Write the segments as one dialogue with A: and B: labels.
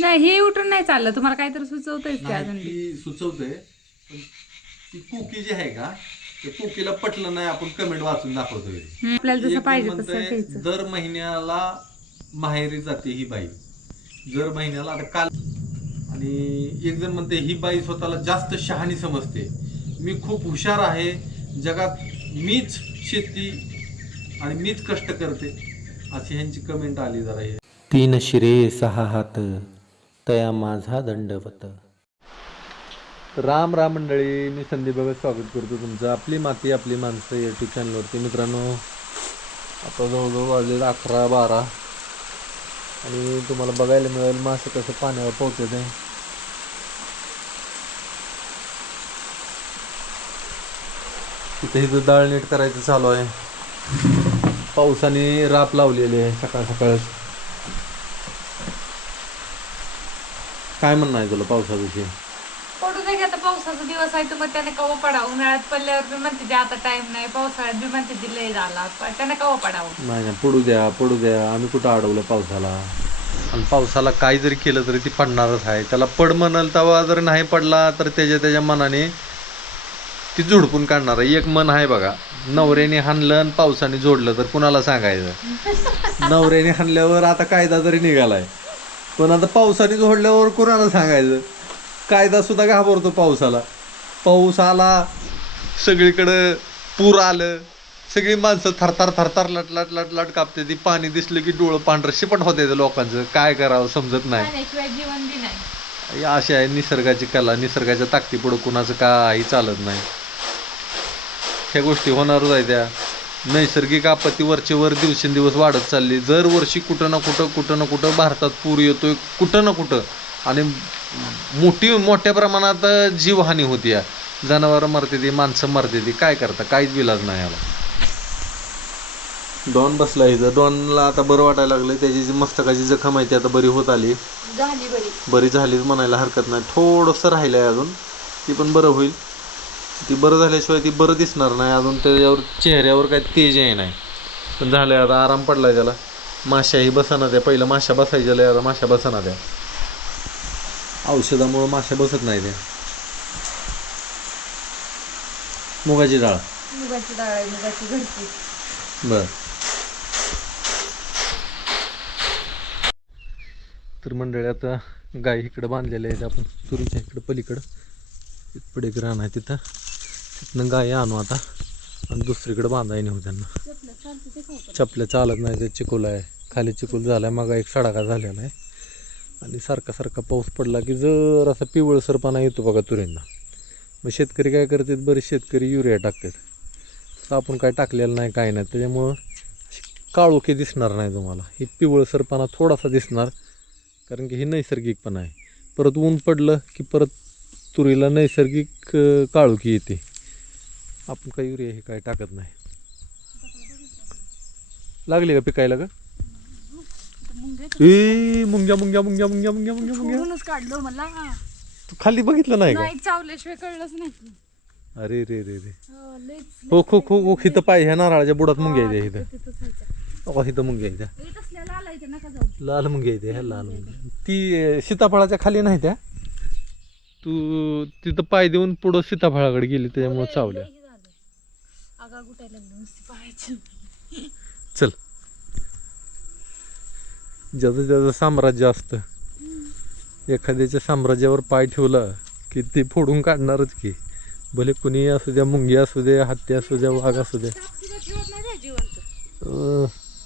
A: नाही हे उठून नाही चाललं. तुम्हाला काहीतरी सुचवतंय ते अजून
B: नाही, ती सुचवते पण ती कुकी जी आहे का ते कुकीला पटलं नाही आपण कमेंट वाचून दाखवतोय.
A: हम्म, आपल्याला
B: एक
A: जसं
B: जण
A: पाहिजे तसं
B: म्हणतंय,
A: घ्यायचं
B: दर महिन्याला माहेरी जाते ही बाई. दर महिन्याला आता काल आणि एक जण म्हणते ही बाई स्वतःला जास्त शहाणी समजते. मी खूप हुशार आहे. जगात मीच शेती आणि मीच कष्ट करते. अशी ह्यांची कमेंट आली जरा हे.
C: तीन शिरे सहा हात. तया माझा दंडवत. राम राम मंडळी मी संदीप भगत स्वागत करतो तुमचं. आपली माती आपली माणसं युट्यूब चॅनलवरती मित्रांनो आता जवळजवळ वाजले अकरा बारा. आणि तुम्हाला बघायला मिळेल मासे कसं पाण्यावर पोहोचत आहे. तिथे इथं डाळ नीट करायचं चालू आहे. पावसाने राप लावलेली आहे सकाळ सकाळच काय म्हणणं आहे तुला पावसाविषयी
A: पडू दे की आता पावसाचा दिवस आहे तर मग त्याने कवा पडावं? उन्हाळ्यात पडल्यावर बी म्हणते ते आता टाइम नाही. पावसाळ्यात बी म्हणते ते लय झाला. पण त्याने कवा पडावं?
C: नाही नाही पडू द्या पडू द्या. आम्ही कुठं अडवलं पावसाला? आणि पावसाला काही जरी केलं तरी ती पडणारच आहे. त्याला पड म्हणाल तेव्हा जर नाही पडला तर त्याच्या त्याच्या मनाने ती झुडपून काढणार आहे. एक मन आहे बघा. नवऱ्याने हाणलं आणि पावसाने जोडलं तर कुणाला सांगायचं? नवऱ्याने हाणल्यावर आता कायदा जरी निघालाय पण आता पावसाने जोडल्यावर कुणाला सांगायचं? कायदा सुद्धा घाबरतो पावसाला. पाऊस आला सगळीकडं पूर आलं सगळी माणसं थरथर थरथर लट लट लट लट कापते. ती पाणी दिसलं की डोळं पांढरं शिपट होते लोकांचं. काय करावं समजत नाही. अशी आहे निसर्गाची कला. निसर्गाच्या ताकदीपुढं कुणाचं काही चालत नाही. ह्या गोष्टी होणारच आहे त्या. नैसर्गिक आपत्ती वरचे वर दिवसेंदिवस वाढत चालली. दर वर्षी कुठं ना कुठं कुठं ना कुठं भारतात पूर येतोय कुठं ना कुठं. आणि मोठी मोठ्या प्रमाणात जीवहानी होती या. जनावरं मरते ती माणसं मरते ती. काय करता? काहीच विलाज नाही याला. डॉन बसला इथं. डॉनला आता बरं वाटायला लागलं त्याची जी मस्तकाची जखम आहे ती आता बरी होत आली.
A: बरी.
C: झालीच म्हणायला हरकत नाही. थोडंसं राहिलं आहे अजून. ती पण बरं होईल. ती बरं झाल्याशिवाय ती बरं दिसणार नाही. अजून त्याच्यावर चेहऱ्यावर काही तेज आहे नाही. पण झालंय आता आराम पडलाय त्याला. माशाही बसना त्या पहिलं माशा बसायच्या आता माशा बसना त्या औषधामुळं माशा बसत नाही त्या. मुगाची डाळ.
A: मुगाची डाळ आहे मुगाची घरची.
C: बर. तर मंडळी आता गाय इकडं बांधलेल्या आहेत. आपण सुरीच्या इकडं पलीकडं. रान आहे तिथं. तिथनं गाय आणू आता. आणि दुसरीकडे बांधाय नेऊ त्यांना. चपल्या चालत नाही ते चिकोल आहे. खाली चिकोल झाला आहे मग एक सडाका झालेला आहे. आणि सारखा सारखा पाऊस पडला की जर असा पिवळसरपणा येतो बघा तुरींना. मग शेतकरी काय करतात बरेच शेतकरी युरिया टाकतात. तर आपण काय टाकलेलं नाही काय नाही. त्याच्यामुळं काळोखे काळोखी दिसणार नाही तुम्हाला. ही पिवळसरपणा थोडासा दिसणार कारण की हे नैसर्गिकपणा आहे. परत ऊन पडलं की परत तुरीला नैसर्गिक काळोखी येते. आपण काय युरिया हे काय टाकत नाही. लागली का पिकायला का ए मुंग्या मुंग्या मुंग्या मुंग्या मुंग्या मुंग्या मुंग्या.
A: म्हणूनच काढलं मला.
C: तू खाली बघितलं नाही का?
A: नाही चावल्याशिवाय कळलंच नाही.
C: अरे रे रे रे.
A: हो, लयच-
C: हो खो खो खो इथं पाय ह्या नारळाच्या बुडात मुंग्या येते इथं
A: तिथं जायचं.
C: अहो इथं मुंग्या येत्या
A: आला इथे नका जाऊ.
C: लाल मुंग्या येते ह्या लाल मुंग्या ती अं, सीताफळाच्या खाली नाही त्या तू तिथं पाय देऊन पुढं सीताफळाकडे गेली त्याच्यामुळे चावल्या.
A: हे झालं. आगा गुटायला लागली नुसती पाहायची.
C: चल. ज्याचं ज्याचं साम्राज्य असतं एखाद्याच्या साम्राज्यावर पाय ठेवला की ते फोडून काढणारच की. भले कुणी असू द्या मुंगी असू द्या हत्ती असू द्या वाघ असू द्या.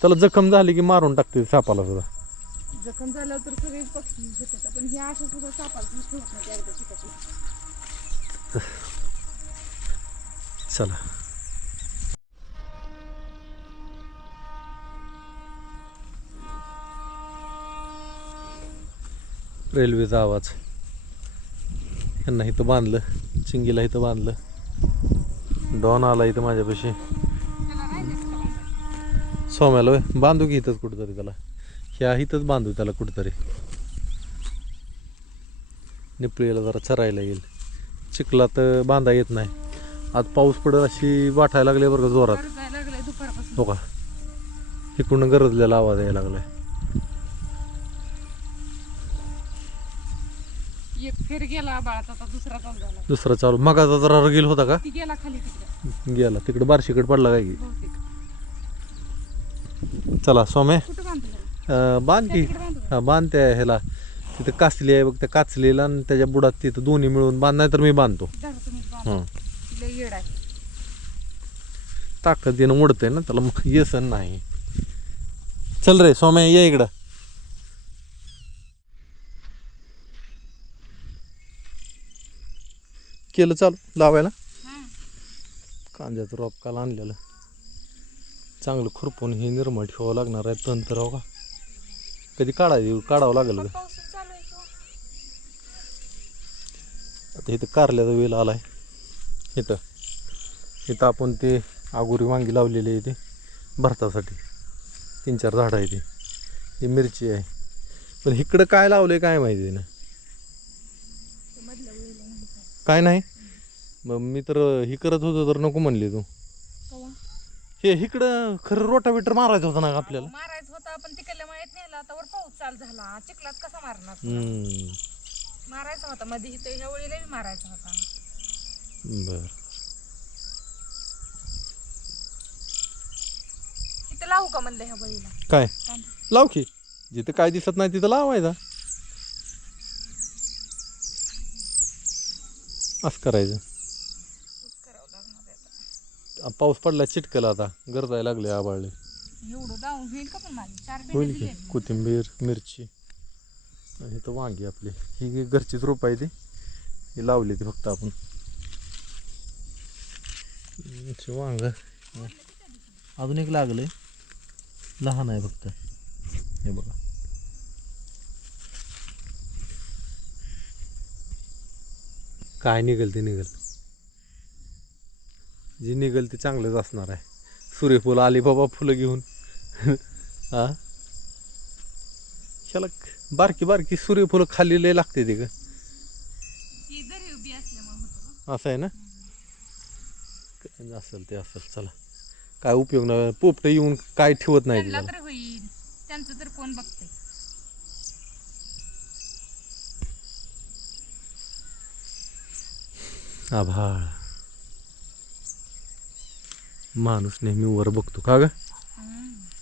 C: त्याला जखम झाली की मारून टाकते सापाला सुद्धा.
A: जखम झाल्यावर तर सगळेच पक्षी घेतात पण हे अशा सुद्धा सापाला
C: चला. रेल्वेचा आवाज. यांना इथं बांधलं चिंगीला इथं बांधलं. डॉन आला इथं माझ्यापाशी. सोम्याला बांधू की इथंच कुठंतरी त्याला. ह्या इथंच बांधू त्याला कुठंतरी. निपळीला जरा चरायला येईल. चिखलात बांधा येत नाही. आज पाऊस पडत अशी वाटायला लागली बरं का जोरात. हो का? इकडून गरजलेला आवाज यायला लागलाय.
A: एक फेर गेला आबाळाचा आता दुसरा चालू झाला.
C: दुसरा चालू. मगाचा जरा रगील होता का?
A: ती गेला खाली तिकडे.
C: गेला. तिकडे बारशीकडे पडला काय की?
A: बहुतेक.
C: चला सोमे.
A: कुठं बांधतो त्याला?
C: अं, बांध की.
A: तिकडे बांधतो
C: हा बांध त्या ह्याला. तिथं काचली आहे बघ त्या काचलीला आणि त्याच्या बुडात तिथं दोन्ही मिळून बांध नाही तर मी बांधतो.
A: धर तुम्ही बांधा.
C: हं.
A: येड आहे.
C: ताकद येणं ओढतंय ना त्याला मग येसन नाही. चल रे सोम्या ये इकडं. केलं चालू लावायला. कांद्याचं रोप काल आणलेलं. चांगलं खुरपून हे निर्मळ ठेवावं लागणार आहे तंत्र हो का? कधी काढायचं काढावं लागेल का?
A: आहे
C: आता इथं कारल्याचा वेल आलाय. इथं. इथं आपण ते आगोरी वांगी लावलेली आहे ते भरतासाठी. तीन चार झाडं आहे ती. ही मिरची आहे. पण इकडं काय लावलंय काय माहिती ना
A: ते मधलं वेळेला नाही काय.
C: नाही. मग मी तर ही करत होतो तर नको म्हणली तू? हे इकडं खरं रोटावेटर मारायचं होतं ना आपल्याला?
A: मारायचं होतं पण तिकडल्या माहीत नेला आता वर पाऊस चालू झाला. चिखलात कसा मारणार
C: हम्म,
A: मारायचा होता मध्ये इथं ह्या वेळेला बी मारायचा होता.
C: बरं.
A: इथं लावू का म्हणलं ह्या बळीला
C: काय?
A: कांदा
C: लाव की. जिथं काय दिसत नाही तिथं लावायचा. असं करायचं. पाऊस पडला चिटकला आता. गरजायला लागले आबाळले
A: होईल का
C: कोथिंबीर मिरची. आणि इथं वांगी आपली. ही घरचीच रोप आहे ती. ही लावली ती फक्त आपण. वांग. हं. अजून एक लागलंय. लहान आहे फक्त. हे बघा. काय निघेल ते निघेल. जी निघेल ते चांगलंच असणार आहे. सूर्यफूल आली बाबा फुलं घेऊन. हा ह्याला बारकी बारकी सूर्यफुलं खाली लय लागते ते ग. असं आहे ना? असेल ते असेल चला. काय उपयोग नाही. पोपट येऊन काय ठेवत नाही
A: त्यांचं तर कोण बघते
C: आभाळ. माणूस नेहमी वर बघतो का ग?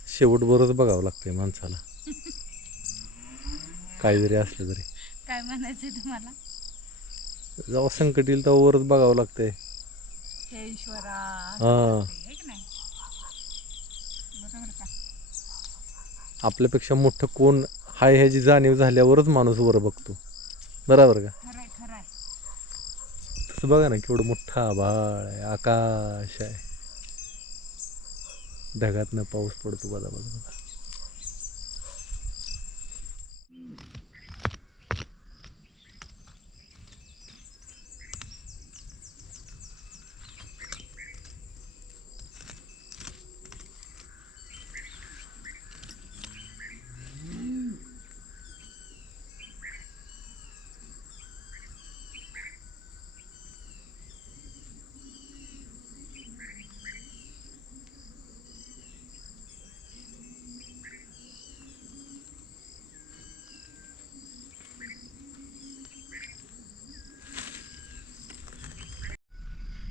C: शेवट बरंच बघावं लागतंय माणसाला. काही जरी असलं तरी.
A: काय म्हणायचंय तुम्हाला?
C: जेव्हा संकट येईल तेव्हा वरच बघावं लागतंय.
A: हे
C: आपल्यापेक्षा मोठं कोण हाय ह्याची जाणीव झाल्यावरच माणूस वर बघतो. बरोबर का? तसं बघा ना केवढं मोठा आभाळ आहे आकाश आहे. ढगातनं पाऊस पडतो बघा बघा बघा.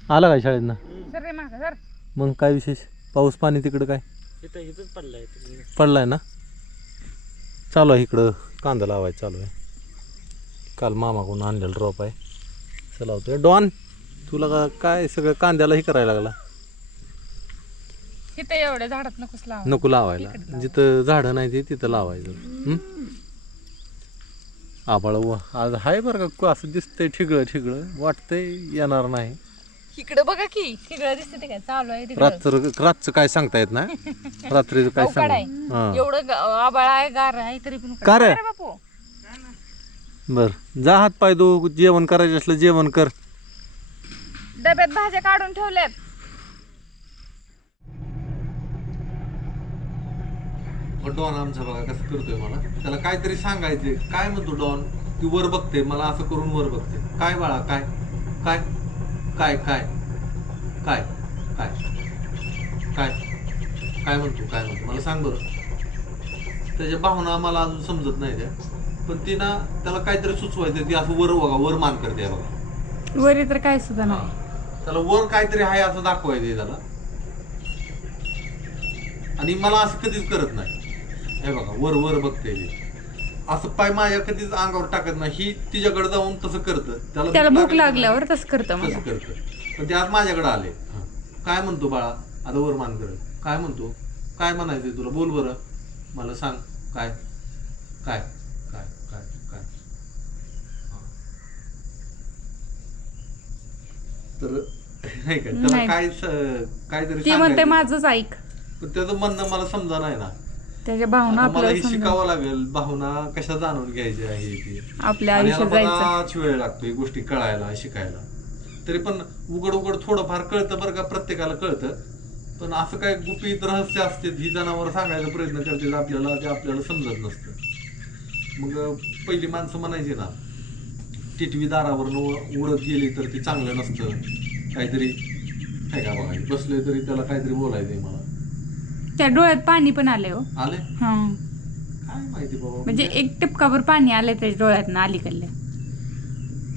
C: आला काय शाळेत ना
A: सर रे माग सर.
C: मग काय विशेष? पाऊस पाणी तिकडं काय?
D: इथं इथंच पडलाय.
C: पडलाय ना? चालू आहे इकडं. कांदा लावायचं चालू आहे. काल मामाकडून आणलेलं ड्रॉप आहे. चला होतोय डॉन तुला का काय सगळं कांद्याला हे करायला लागला?
A: इथं एवढ्या झाडात नकोच लावा.
C: नको लावायला. जिथं झाडं नाही ते तिथं लावायचं. हं? आभाळ व आज हाय बरं का. असं दिसतंय ठिगळं ठिगळं. वाटतंय येणार नाही.
A: इकडे बघा की तिकडे दिसते काय चालू आहे तिकडे.
C: रात्र रातचं काय सांगता येत नाही रात्रीचं काय
A: अवकाळ आहे.
C: सांग हां.
A: एवढं ग- आबाळ आहे गार आहे तरी पण
C: का रे?
A: बापू.
C: बर जा हात पाय दो जेवण करायचं असलं जेवण कर.
A: डब्यात भाज्या काढून ठेवल्यात.
E: डॉन आमचा बघा कसं करतोय मला. त्याला काहीतरी सांगायचंय. काय म्हणतो डॉन? ती वर बघते मला असं करून वर बघते. काय बाळा काय? काय? काय काय? काय? काय? काय? काय म्हणतो काय म्हणतो? मला सांग बरं. त्याच्या भावना मला अजून समजत नाही त्या.
C: पण ती ना त्याला काहीतरी सुचवायचं ती असं वर बघा वर मान करते बघा.
A: वरी तर काय सुद्धा नाही.
C: त्याला वर काहीतरी आहे असं दाखवायचं त्याला. आणि मला असं कधीच करत नाही. हे बघा वर वर बघते. असं पाय माझ्या कधीच अंगावर टाकत नाही. ही तिच्याकडे जाऊन तसं करतं.
A: त्याला भूक
C: लागली-
A: लागल्यावर तसं करतं
C: तसं करतं. पण ते आज माझ्याकडे आले. काय म्हणतो बाळा? आता वर मान कर. काय म्हणतो? काय म्हणायचंय तुला? बोल बरं. मला सांग. काय? काय? काय? काय? काय? हा. तर नाही का? त्याला
A: नाही.
C: काय स- काहीतरी
A: ती म्हणते
C: सांगायचं.
A: माझंच ऐक.
C: पण त्याचं म्हणणं मला समजा नाही ना.
A: त्याच्या भावना
C: आता मला
A: आपल्याला समजा
C: शिकावं लागेल. भावना कशा जाणून घ्यायची आहे ती?
A: आपल्या
C: आणि
A: आयुष्यात
C: याला
A: जायचं.
C: बराच वेळ लागतो ही गोष्टी कळायला शिकायला. तरी पण उघड उघड थोडंफार कळतं बरं का प्रत्येकाला कळतं. पण असं काय गुपित रहस्य असते ही जनावर सांगायचा प्रयत्न करते आपल्याला ते आपल्याला समजत नसतं. मग अं, पहिली माणसं म्हणायची ना टिटवी दारावर उडत गेली तर ती चांगलं नसतं. काहीतरी काय का बघा बसले तरी त्याला काहीतरी बोलायचंय मला.
A: त्या डोळ्यात पाणी पण आले हो.
C: आले
A: हा.
C: काय माहिती बाबा
A: म्हणजे एक टिपकाभर पाणी आलंय त्याच्या डोळ्यात ना अलीकडल्या.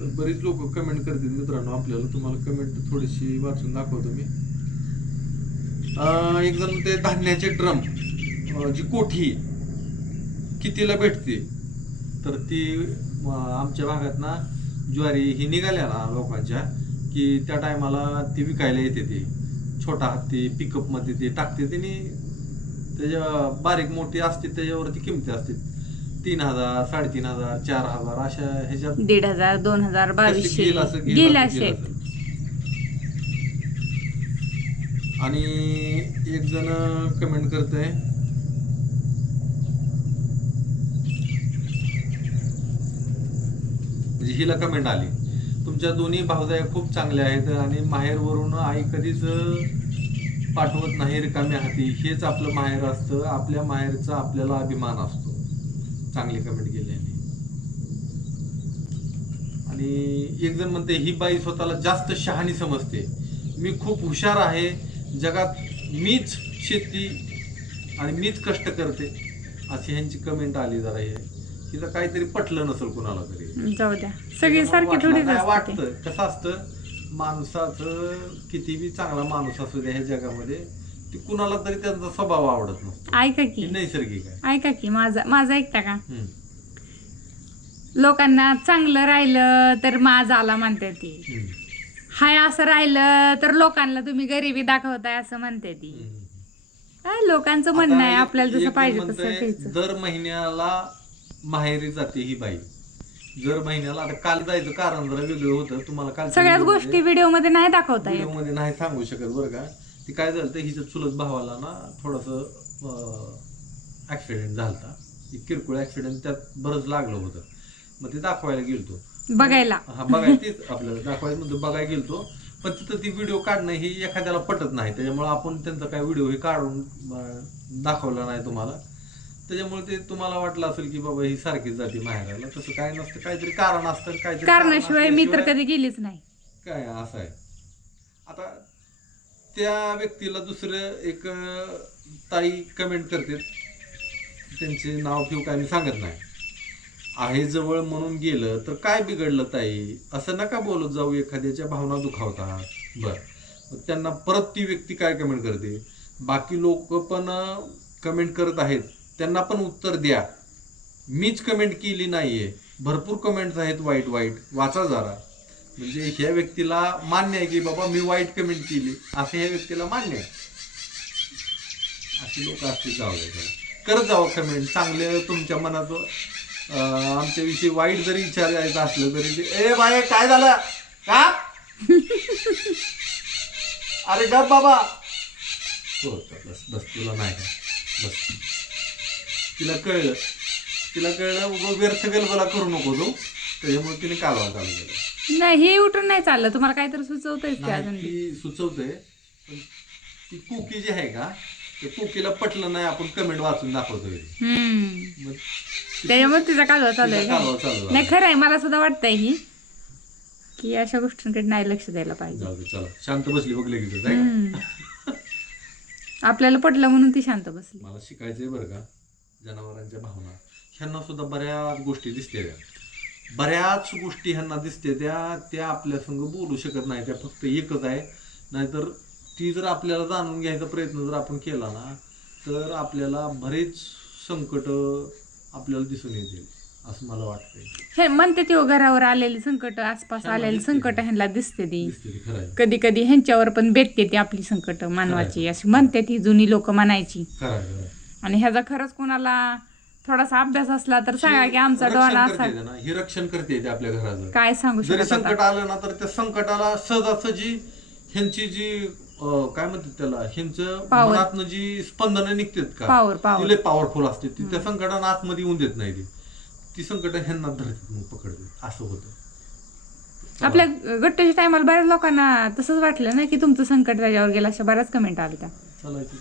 C: तर बरीच लोक कमेंट करतील मित्रांनो आपल्याला. तुम्हाला कमेंट थोडीशी वाचून दाखवतो मी. अं, एक जण ते धान्याचे ड्रम जी कोठी कितीला भेटते? तर ती अं, आमच्या भागात ना ज्वारी ही निघाल्या ना लोकांच्या की त्या टायमाला ती विकायला येते ती. छोटा हत्ती पिकअपमध्ये ती टाकते तिने. त्याच्या बारीक मोठी असते त्याच्यावरती किमती असते तीन हजार साडेतीन हजार चार हजार अशा ह्याच्यात
A: दीड हजार दोन हजार बावीसशे
C: गेलं असं, गेलं
A: गेला
C: असं, गेलं
A: शेत
C: असं. आणि एक जण कमेंट करतोय. म्हणजे हिला कमेंट आली. तुमच्या दोन्ही भावजाया खूप चांगल्या आहेत आणि माहेरवरून आई कधीच पाठवत नाही रिकाम्या हाती हेच आपलं माहेर असतं. आपल्या माहेरचा आपल्याला अभिमान असतो. चांगली कमेंट केली यांनी आणि एक जण म्हणते ही बाई स्वतःला जास्त शहाणी समजते. मी खूप हुशार आहे. जगात मीच शेती आणि मीच कष्ट करते. अशी ह्यांची कमेंट आली जरा हे. तिचं काहीतरी पटलं नसेल कुणाला तरी.
A: जाऊ द्या. सगळी सारखी
C: वाटतं कसं असतं माणसाचं किती बी चांगला माणूस असू द्या ह्या जगामध्ये ती कुणाला तरी त्यांचा स्वभाव आवडत नसतो.
A: ऐका की.
C: नैसर्गिक आहे.
A: ऐका की माझा माझा ऐकता का?
C: हम्म.
A: लोकांना चांगलं राहिलं तर माझा आला म्हणते ती.
C: हम्म.
A: हाय असं राहिलं तर लोकांना तुम्ही गरिबी दाखवताय असं म्हणते ती.
C: हम्म.
A: काय लोकांचं म्हणणं आहे?
C: आता
A: आपल्याला
C: एक
A: जसं पाहिजे तसं
C: म्हणतंय,
A: घ्यायचं
C: दर महिन्याला माहेरी जाते ही बाई. दर महिन्याला आता काल जायचं कारण जरा वेगळं होतं. तुम्हाला काल
A: सगळ्याच गोष्टी व्हिडिओमध्ये नाही दाखवता येत.
C: मध्ये नाही सांगू शकत बरं का. ती काय झालं हिच्या चुलत भावाला ना थोडस ऍक्सिडेंट झालता. एक किरकोळ ऍक्सिडेंट त्यात बरंच लागलं होतं. मग ते दाखवायला गेलतो.
A: बघायला.
C: हा बघायला तीच आपल्याला दाखवायचं म्हणतो बघायला गेलतो. पण तिथं ती व्हिडिओ काढणं ही एखाद्याला पटत नाही. त्याच्यामुळे आपण त्यांचा काय व्हिडिओ हे काढून दाखवला नाही तुम्हाला. त्याच्यामुळे ते तुम्हाला वाटलं असेल की बाबा ही सारखीच जाते माहेराला. तसं काय नसतं. काहीतरी कारण असतं काहीतरी कारण
A: कारणाशिवाय मी तर कधी गेलीच नाही.
C: काय असं आहे. आता त्या व्यक्तीला दुसरं एक ताई कमेंट करते. त्यांचे नाव ठेवू काय मी सांगत नाही. आहे जवळ म्हणून गेलं तर काय बिघडलं ताई? असं नका बोलत जाऊ एखाद्याच्या भावना दुखावतात. बर. त्यांना परत ती व्यक्ती काय कमेंट करते? बाकी लोक पण कमेंट करत आहेत. त्यांना पण उत्तर द्या. मीच कमेंट केली नाही आहे भरपूर कमेंट्स आहेत वाईट वाईट. वाचा जरा. म्हणजे ह्या व्यक्तीला मान्य आहे की बाबा मी वाईट कमेंट केली. असं ह्या व्यक्तीला मान्य आहे. अशी लोक असतील जाऊ दे त्याला. करत जावं कमेंट चांगले तुमच्या मनात आमच्याविषयी वाईट जरी विचारायचं असलं तरी ते ए बाय काय झालं? का? अरे गप बाबा. हो बस बस तुला नाही का? बस. तिला कळलं. तिला कळलं उगं व्यर्थ गलबला करू नको तू. त्याच्यामुळे तिने कालवा चालू केला.
A: नाही हे उठून नाही चाललं. तुम्हाला काहीतरी सुचवतच ते अजून?
C: नाही ती सुचवते पण ती कुकी जी आहे का ते कुकीला पटलं नाही आपण कमेंट वाचून दाखवतोय.
A: हम्म.
C: मग
A: त्याच्यामुळे तिचा कालवा चालू आहे
C: तिचा कालवा
A: का? नाही खरं आहे. मला सुद्धा वाटतंय ही की अशा गोष्टींकडे नाही लक्ष द्यायला पाहिजे.
C: जाऊ दे चला. शांत बसली बघ लगेच आहे का?
A: हम्म. आपल्याला पटलं म्हणून ती शांत बसली.
C: मला शिकायचंय बरं का? जनावरांच्या भावना ह्यांना सुद्धा बऱ्याच गोष्टी दिसते त्या. बऱ्याच गोष्टी ह्यांना दिसते त्या त्या आपल्या संग बोलू शकत नाही त्या फक्त एकच आहे. नाहीतर ती जर आपल्याला जाणून घ्यायचा प्रयत्न जर आपण केला ना तर आपल्याला बरेच संकट आपल्याला दिसून येतील असं मला वाटतंय.
A: हे म्हणते ते घरावर आलेली संकट आसपास आलेली संकट. ह्यांना दिसते ती. कधी कधी ह्यांच्यावर पण भेटते ती आपली संकट मानवाची अशी म्हणते ती जुनी लोक म्हणायची. आणि ह्याचा खरंच कोणाला थोडासा अभ्यास असला तर सांगा की आमचा
C: रक्षण
A: डोळा
C: करते
A: असा
C: ते ना. हे रक्षण करते ते आपल्या घराचं.
A: काय सांगू
C: जरी
A: शकत
C: संकट आलं ना तर त्या संकटाला सहजासहजी ह्यांची जी अं, काय म्हणतात त्याला ह्यांचं
A: Power.
C: मनातनं जी स्पंदनं निघतात का
A: Power, power.
C: ती लय पॉवरफुल असते ती. त्या संकटानं आतमध्ये येऊन देत नाही ती. ती संकट ह्यांना धरतात मग पकडतात. असं होतं.
A: आपल्या गट्टूच्या टायमाला बऱ्याच लोकांना तसंच वाटलं ना की तुमचं संकट त्याच्यावर गेलं अशा बऱ्याच कमेंट आल्या
C: चालायचं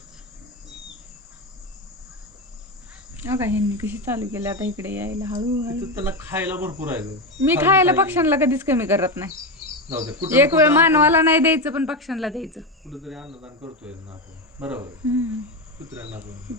A: हो का? ह्यांनी कशी चालू केली? आता इकडे यायला हळूहळू.
C: तिथं त्यांना खायला भरपूर आहे गं.
A: मी
C: खायला.
A: पक्ष्यांना कधीच कमी करत नाही.
C: जाऊ दे कुठं
A: एक वेळ मानवाला नाही द्यायचं पण पक्ष्यांना द्यायचं.
C: कुठेतरी अन्नदान करतोय ना आपण. बरोबर
A: हम्म.
C: कुत्र्यांना पण.